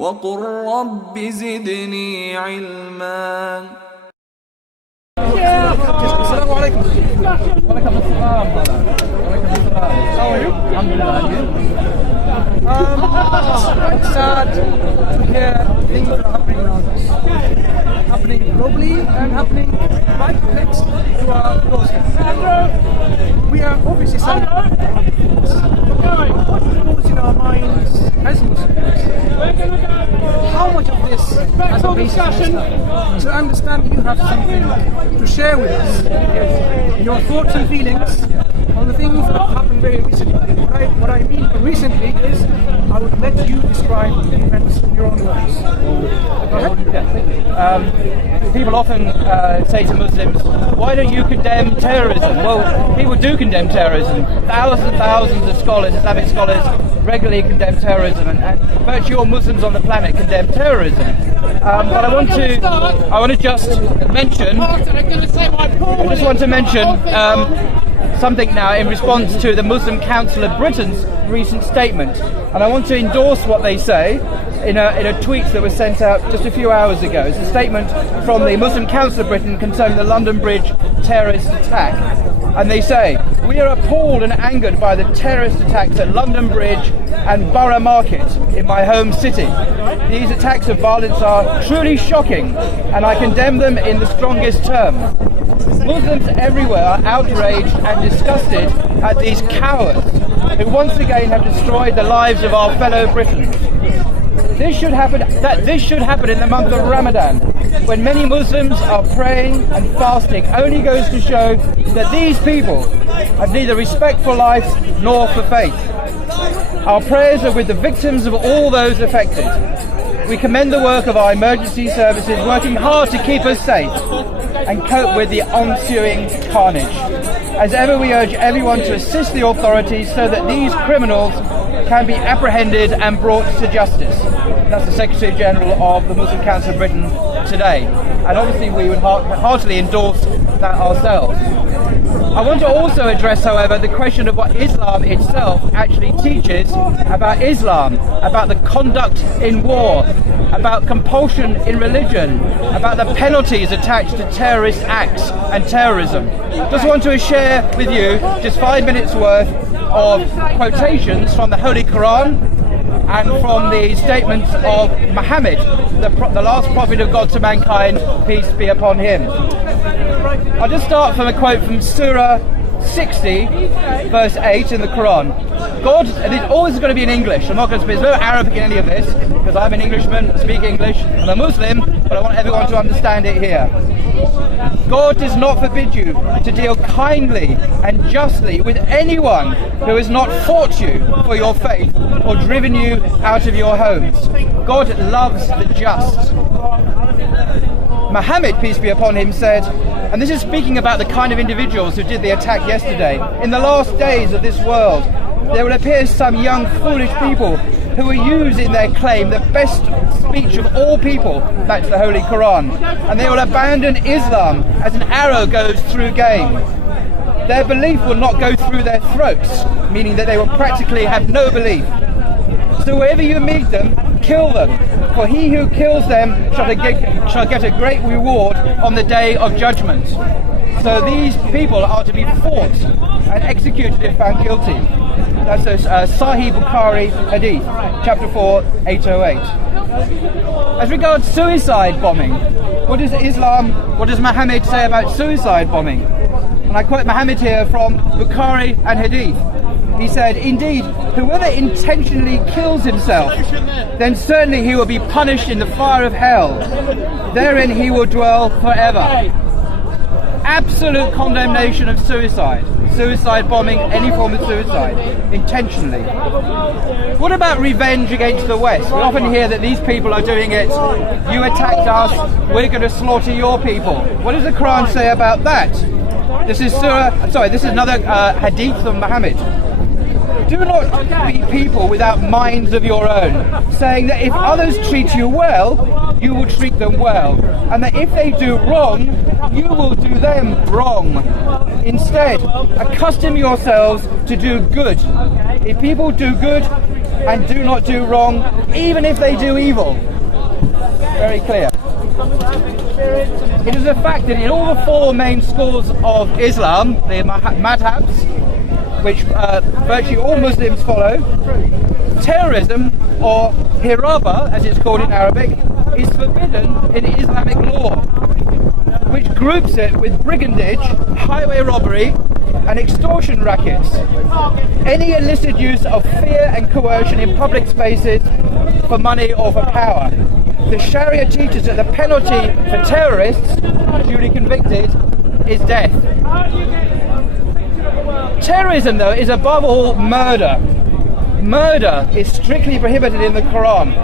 وقل رب زدني علما. Assalamu alaikum. Walaikum assalam. How are you? Alhamdulillah. It's sad to hear things that are happening around us. Happening globally and happening right next to our doorstep. We are obviously celebrating. What goes in our minds as Muslims? How much of this has a basis in Islam? So I understand you have something to share with us. Your thoughts and feelings on the things that have happened very recently. What I mean recently is, I would let you describe the events in your own words. Go ahead. People often say to Muslims, why don't you condemn terrorism? Well, people do condemn terrorism. Thousands and thousands of scholars, Islamic scholars, regularly condemn terrorism, and virtually all Muslims on the planet condemn terrorism. But I want to just mention something now in response to the Muslim Council of Britain's recent statement, and I want to endorse what they say in a tweet that was sent out just a few hours ago. It's a statement from the Muslim Council of Britain concerning the London Bridge terrorist attack, and they say, "We are appalled and angered by the terrorist attacks at London Bridge and Borough Market in my home city. These attacks of violence are truly shocking, and I condemn them in the strongest terms. Muslims everywhere are outraged and disgusted at these cowards who once again have destroyed the lives of our fellow Britons. This should happen in the month of Ramadan, when many Muslims are praying and fasting. Only goes to show that these people have neither respect for life nor for faith. Our prayers are with the victims of all those affected. We commend the work of our emergency services, working hard to keep us safe and cope with the ensuing carnage. As ever, we urge everyone to assist the authorities so that these criminals can be apprehended and brought to justice." That's the Secretary General of the Muslim Council of Britain today, and obviously we would heartily endorse that ourselves. I want to also address, however, the question of what Islam itself actually teaches about Islam, about the conduct in war, about compulsion in religion, about the penalties attached to terrorist acts and terrorism. Just want to share with you just 5 minutes worth of quotations from the Holy Quran and from the statements of Muhammad, the last prophet of God to mankind, peace be upon him. I'll just start from a quote from Surah 60, verse 8 in the Quran. God, and all this is going to be in English. I'm not going to speak, there's no Arabic in any of this, because I'm an Englishman, speak English, I'm a Muslim, but I want everyone to understand it here. God does not forbid you to deal kindly and justly with anyone who has not fought you for your faith or driven you out of your homes. God loves the just. Muhammad, peace be upon him, said, and this is speaking about the kind of individuals who did the attack yesterday, in the last days of this world, there will appear some young foolish people who will use in their claim the best speech of all people, that's the Holy Quran, and they will abandon Islam as an arrow goes through game. Their belief will not go through their throats, meaning that they will practically have no belief. So wherever you meet them, kill them, for he who kills them shall get a great reward on the day of judgment. So these people are to be fought and executed if found guilty. That's a Sahih Bukhari Hadith, chapter 4, 808. As regards suicide bombing, what does Muhammad say about suicide bombing? And I quote Muhammad here from Bukhari and Hadith. He said, "Indeed, whoever intentionally kills himself, then certainly he will be punished in the fire of hell. Therein he will dwell forever." Absolute condemnation of suicide bombing, any form of suicide, intentionally. What about revenge against the West? We often hear that these people are doing it. You attacked us, we're going to slaughter your people. What does the Quran say about that? This is another hadith from Muhammad. Do not be people without minds of your own, saying that if others treat you well, you will treat them well, and that if they do wrong, you will do them wrong. Instead, accustom yourselves to do good. If people do good, and do not do wrong, even if they do evil. Very clear. It is a fact that in all the four main schools of Islam, the madhabs, which virtually all Muslims follow, terrorism, or hiraba as it's called in Arabic, is forbidden in Islamic law, which groups it with brigandage, highway robbery and extortion rackets. Any illicit use of fear and coercion in public spaces for money or for power. The Sharia teaches that the penalty for terrorists duly convicted is death. Terrorism, though, is above all murder. Murder is strictly prohibited in the Quran.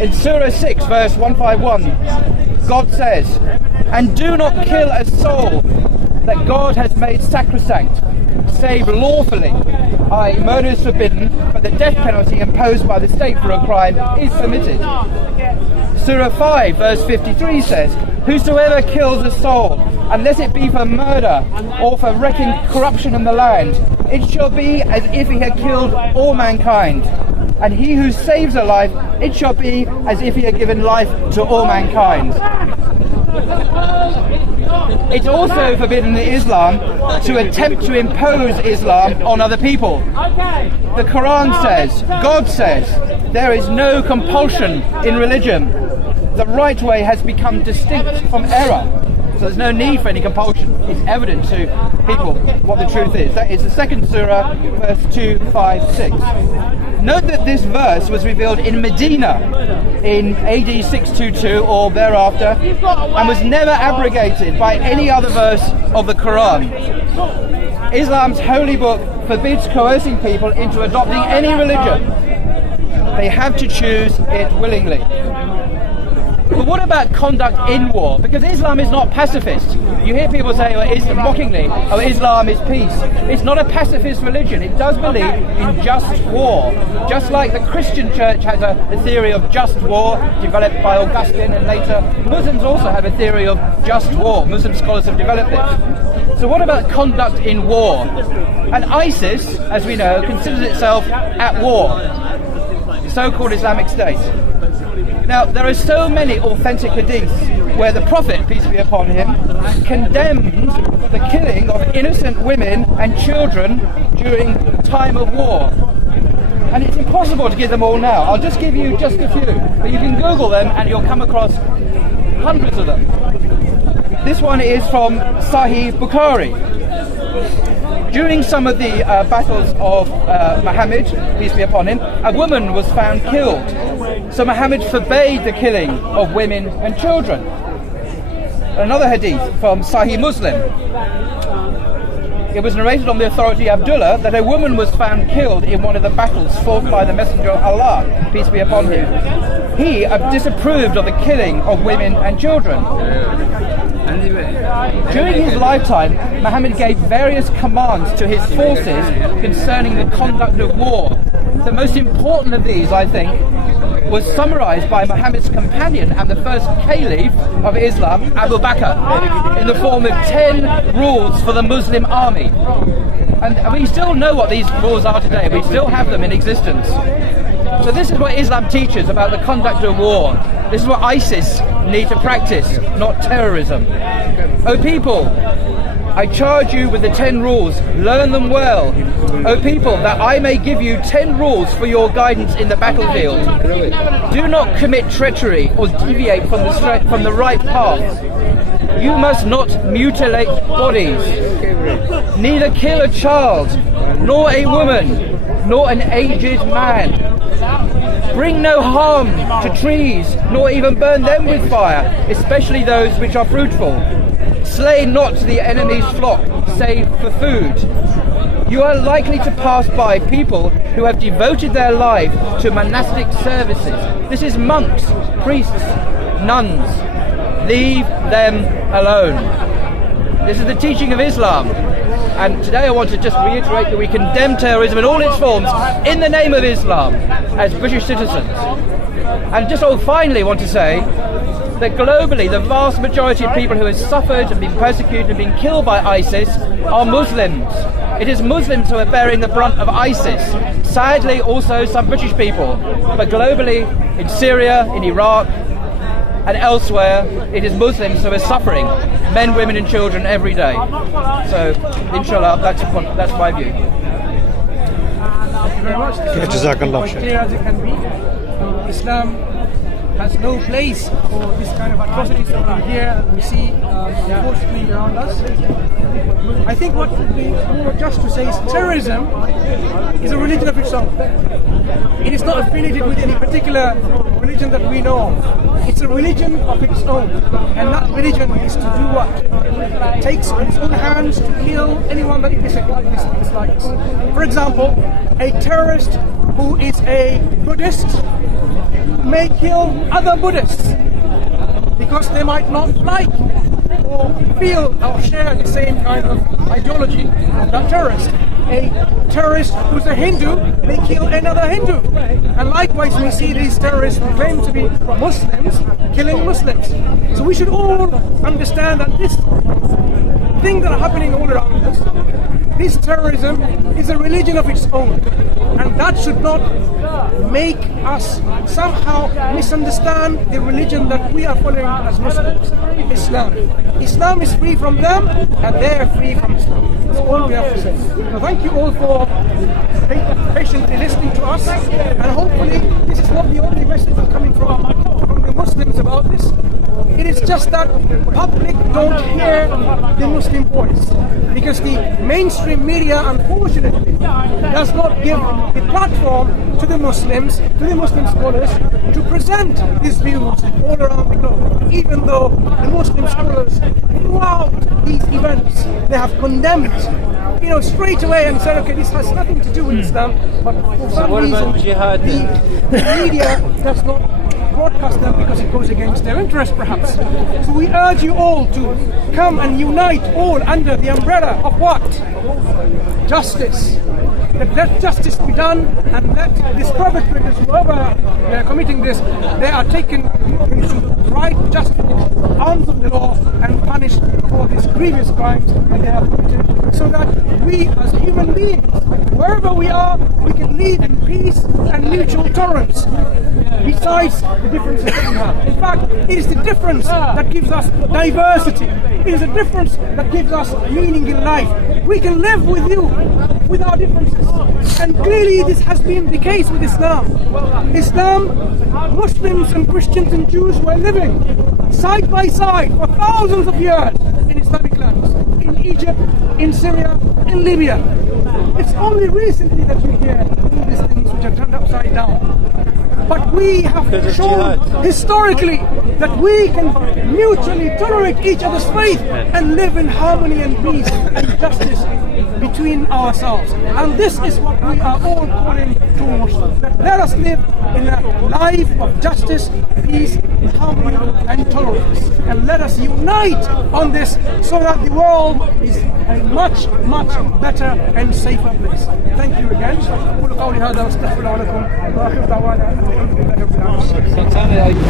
In Surah 6, verse 151, God says, "And do not kill a soul that God has made sacrosanct, save lawfully." I.e., murder is forbidden, but the death penalty imposed by the state for a crime is permitted. Surah 5, verse 53 says, "Whosoever kills a soul, unless it be for murder or for wrecking corruption in the land, it shall be as if he had killed all mankind. And he who saves a life, it shall be as if he had given life to all mankind." It's also forbidden in Islam to attempt to impose Islam on other people. The Quran says, God says, there is no compulsion in religion. The right way has become distinct from error. So there's no need for any compulsion. It's evident to people what the truth is. That is the second surah, verse 256. Note that this verse was revealed in Medina in AD 622 or thereafter, and was never abrogated by any other verse of the Quran. Islam's holy book forbids coercing people into adopting any religion. They have to choose it willingly. But what about conduct in war? Because Islam is not pacifist. You hear people say, mockingly, Islam is peace. It's not a pacifist religion. It does believe in just war. Just like the Christian church has a theory of just war, developed by Augustine and later, Muslims also have a theory of just war. Muslim scholars have developed it. So what about conduct in war? And ISIS, as we know, considers itself at war. The so-called Islamic State. Now, there are so many authentic hadiths where the Prophet, peace be upon him, condemns the killing of innocent women and children during time of war. And it's impossible to give them all now. I'll just give you just a few, but you can Google them and you'll come across hundreds of them. This one is from Sahih Bukhari. During some of the battles of Muhammad, peace be upon him, a woman was found killed. So Muhammad forbade the killing of women and children. Another hadith from Sahih Muslim. It was narrated on the authority of Abdullah that a woman was found killed in one of the battles fought by the Messenger of Allah, peace be upon him. He disapproved of the killing of women and children. During his lifetime, Muhammad gave various commands to his forces concerning the conduct of war. The most important of these, I think, was summarized by Muhammad's companion and the first caliph of Islam, Abu Bakr, in the form of 10 rules for the Muslim army. And we still know what these rules are today. We still have them in existence. So this is what Islam teaches about the conduct of war. This is what ISIS need to practice, not terrorism. O people, I charge you with the 10 rules. Learn them well. O people, that I may give you 10 rules for your guidance in the battlefield. Do not commit treachery or deviate from the right path. You must not mutilate bodies. Neither kill a child, nor a woman, nor an aged man. Bring no harm to trees, nor even burn them with fire, especially those which are fruitful. Slay not the enemy's flock, save for food. You are likely to pass by people who have devoted their life to monastic services. This is monks, priests, nuns. Leave them alone. This is the teaching of Islam. And today I want to just reiterate that we condemn terrorism in all its forms in the name of Islam as British citizens. And just finally want to say that globally the vast majority of people who have suffered and been persecuted and been killed by ISIS are Muslims. It is Muslims who are bearing the brunt of ISIS. Sadly, also some British people. But globally, in Syria, in Iraq, and elsewhere, it is Muslims who are suffering, men, women and children every day. So, inshallah, that's my view. Thank you very much. Jazakallah. As clear as it can be. Islam has no place for this kind of atrocities that we hear, we see, unfortunately, around us. I think what would be more just to say is terrorism is a religion of its own. It is not affiliated with any particular religion that we know of. It's a religion of its own, and that religion is to do what? It takes in its own hands to kill anyone that it dislikes. For example, a terrorist who is a Buddhist may kill other Buddhists because they might not like or feel or share the same kind of ideology of that terrorist. A terrorist who's a Hindu may kill another Hindu. And likewise we see these terrorists who claim to be Muslims killing Muslims. So we should all understand that this thing that are happening all around us, this terrorism is a religion of its own. And that should not make us somehow misunderstand the religion that we are following as Muslims, Islam. Islam is free from them and they are free from Islam. That's all we have to say. So thank you all for patiently listening to us, and hopefully this is not the only message that's coming from the Muslims about this. It is just that the public don't hear the Muslim voice, because the mainstream media, unfortunately, does not give the platform to the Muslims, to the Muslim scholars, to present these views all around the globe. Even though the Muslim scholars, throughout these events, they have condemned, straight away and said, okay, this has nothing to do with Islam, but for some reason, the media does not broadcast them because it goes against their interest, perhaps. So we urge you all to come and unite all under the umbrella of what? Justice. Let justice be done, and let these perpetrators, whoever they are committing this, they are taken into right, just arms of the law and punished for these grievous crimes that they have committed, so that we as human beings, wherever we are, we can live in peace and mutual tolerance, besides the differences that we have. In fact, it is the difference that gives us diversity. It is the difference that gives us meaning in life. We can live with you, with our differences. And clearly this has been the case with Islam. Muslims and Christians and Jews were living side by side for thousands of years in Islamic lands, in Egypt, in Syria, in Libya. It's only recently that we hear all these things which are turned upside down. But we have shown historically that we can mutually tolerate each other's faith and live in harmony and peace and justice between ourselves. And this is what we are all calling towards. Let us live in a life of justice, peace, harmony and tolerance. And let us unite on this so that the world is a much, much better and safer place. Thank you again. أقول قولي هذا واستغفر الله لكم وآخر دعوانا الحمد لله رب العالمين.